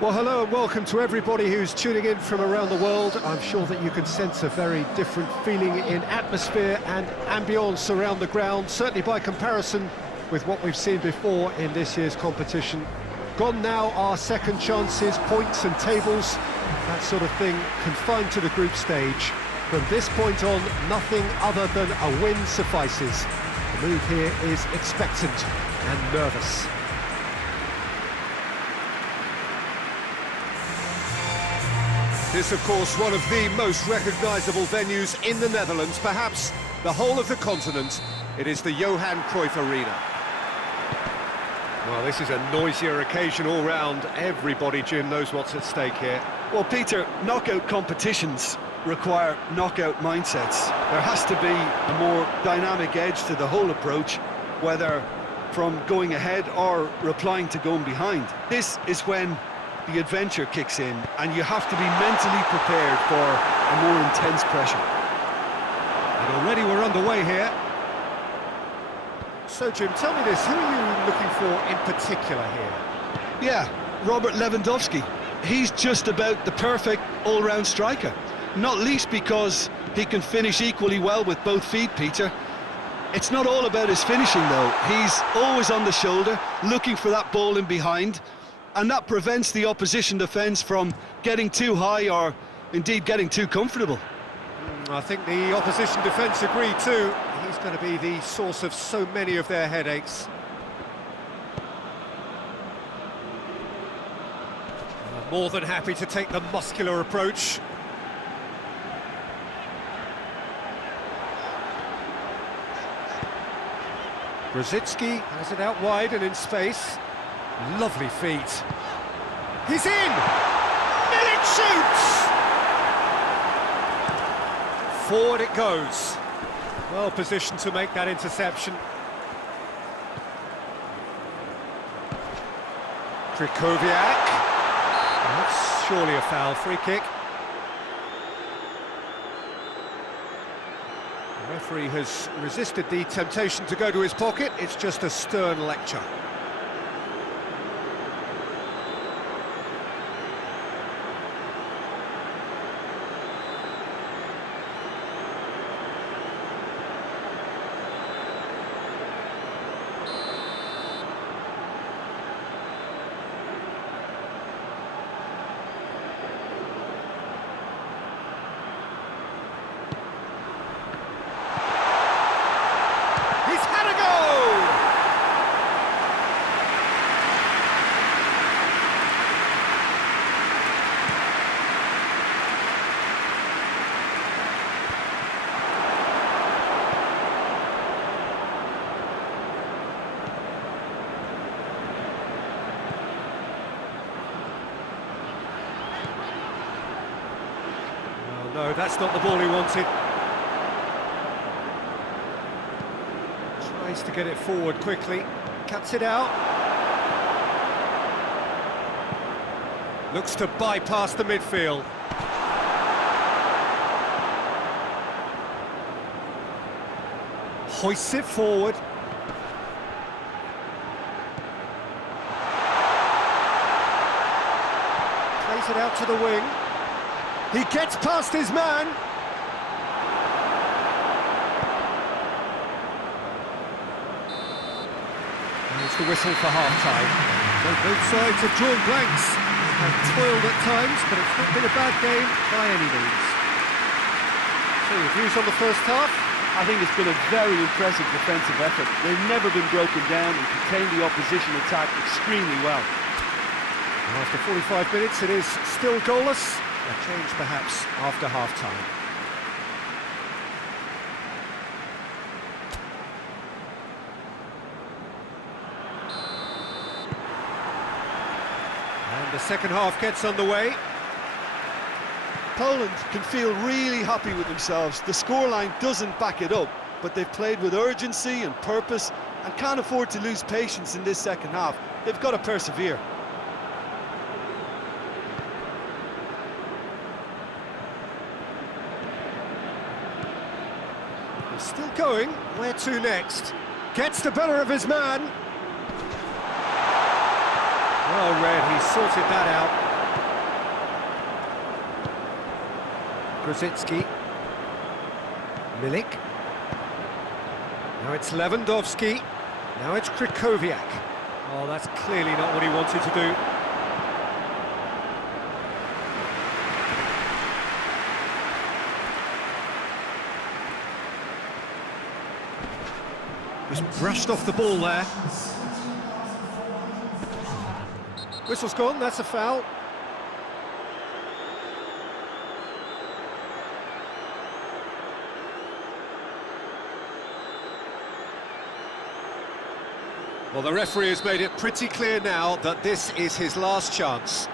Well, hello and welcome to everybody who's tuning in from around the world. I'm sure that you can sense a very different feeling in atmosphere and ambience around the ground, certainly by comparison with what we've seen before in this year's competition. Gone now are second chances, points and tables, that sort of thing, confined to the group stage. From this point on, nothing other than a win suffices. The mood here is expectant and nervous. This, of course, one of the most recognisable venues in the Netherlands, perhaps the whole of the continent. It is the Johan Cruyff Arena. Well, this is a noisier occasion all round. Everybody, Jim, knows what's at stake here. Well, Peter, knockout competitions require knockout mindsets. There has to be a more dynamic edge to the whole approach, whether from going ahead or replying to going behind. This is when the adventure kicks in, and you have to be mentally prepared for a more intense pressure. And already we're underway here. So, Jim, tell me this, who are you looking for in particular here? Yeah, Robert Lewandowski. He's just about the perfect all-round striker, not least because he can finish equally well with both feet, Peter. It's not all about his finishing, though. He's always on the shoulder, looking for that ball in behind, and that prevents the opposition defence from getting too high or indeed getting too comfortable. I think the opposition defence agree too. He's going to be the source of so many of their headaches. More than happy to take the muscular approach. Brzezinski has it out wide and in space. Lovely feet. He's in! Milik shoots! Forward it goes. Well positioned to make that interception. Krychowiak. That's surely a foul. Free kick. The referee has resisted the temptation to go to his pocket. It's just a stern lecture. No, that's not the ball he wanted. Tries to get it forward quickly. Cuts it out. Looks to bypass the midfield. Hoists it forward. Plays it out to the wing. He gets past his man. There's the whistle for half-time. So both sides have drawn blanks. They've toiled at times, but it's not been a bad game by any means. So your views on the first half? I think it's been a very impressive defensive effort. They've never been broken down and contained the opposition attack extremely well. After 45 minutes, it is still goalless. A change perhaps after half-time. And the second half gets underway. Poland can feel really happy with themselves. The scoreline doesn't back it up, but they've played with urgency and purpose and can't afford to lose patience in this second half. They've got to persevere. Still going. Where to next? Gets the better of his man. Well read, he sorted that out. Grosicki. Milik. Now it's Lewandowski. Now it's Krychowiak. Oh, that's clearly not what he wanted to do. Just brushed off the ball there. Whistle's gone, that's a foul. Well, the referee has made it pretty clear now that this is his last chance.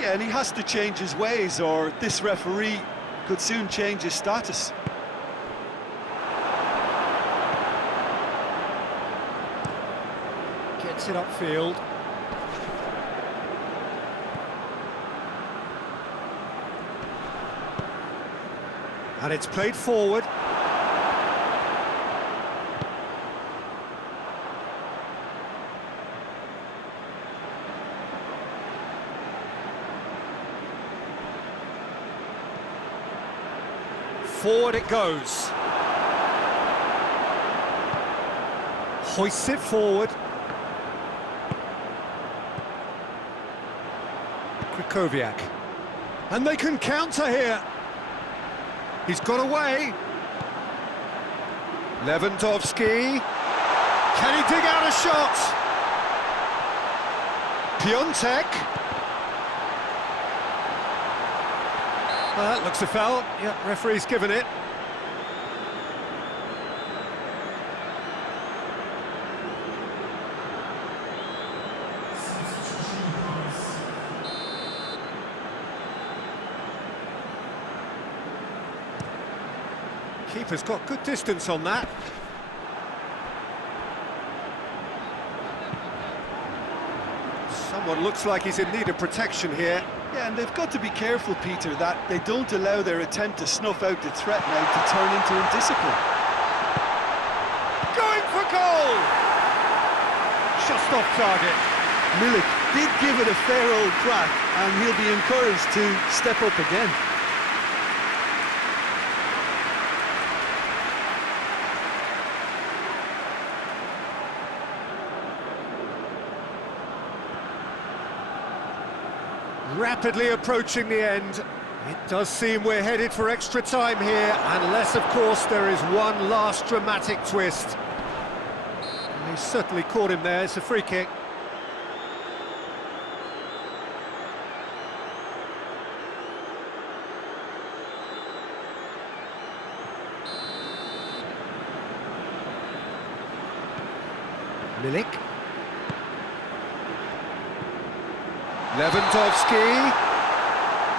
Yeah, and he has to change his ways, or this referee could soon change his status. Gets it upfield. And it's played forward. Forward it goes. Hoists it forward. Krychowiak. And they can counter here. He's got away. Lewandowski. Can he dig out a shot? Piontek. That looks a foul. Yeah, referee's given it. Keeper's got good distance on that. Someone looks like he's in need of protection here. Yeah, and they've got to be careful, Peter, that they don't allow their attempt to snuff out the threat now to turn into indiscipline. Going for goal! Just off target. Milik did give it a fair old crack, and he'll be encouraged to step up again. Rapidly approaching the end. It does seem we're headed for extra time here, unless, of course, there is one last dramatic twist. He certainly caught him there. It's a free kick. Milik.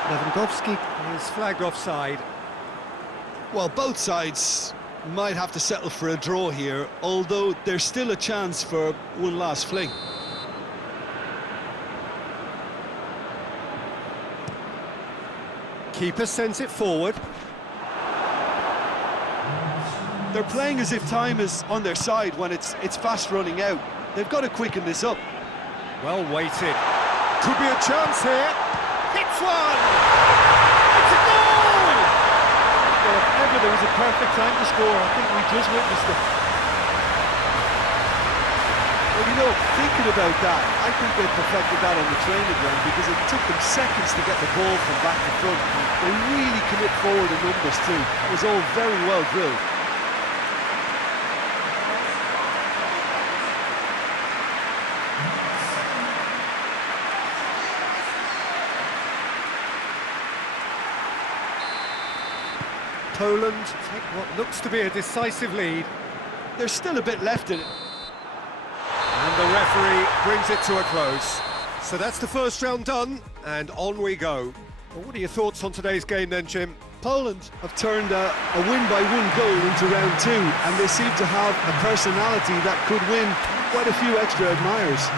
Lewandowski is flagged offside. Well, both sides might have to settle for a draw here, although there's still a chance for one last fling. Keeper sends it forward. They're playing as if time is on their side when it's fast running out. They've got to quicken this up. Well weighted. Could be a chance here. Hits one! It's a goal! Well, if ever there was a perfect time to score, I think we just witnessed it. Well, you know, thinking about that, I think they perfected that on the training ground because it took them seconds to get the ball from back to front. They really commit forward in numbers too. It was all very well drilled. Poland take what looks to be a decisive lead. There's still a bit left in it. And the referee brings it to a close. So that's the first round done, and on we go. Well, what are your thoughts on today's game then, Jim? Poland have turned a win-by-one goal into round two, and they seem to have a personality that could win quite a few extra admirers.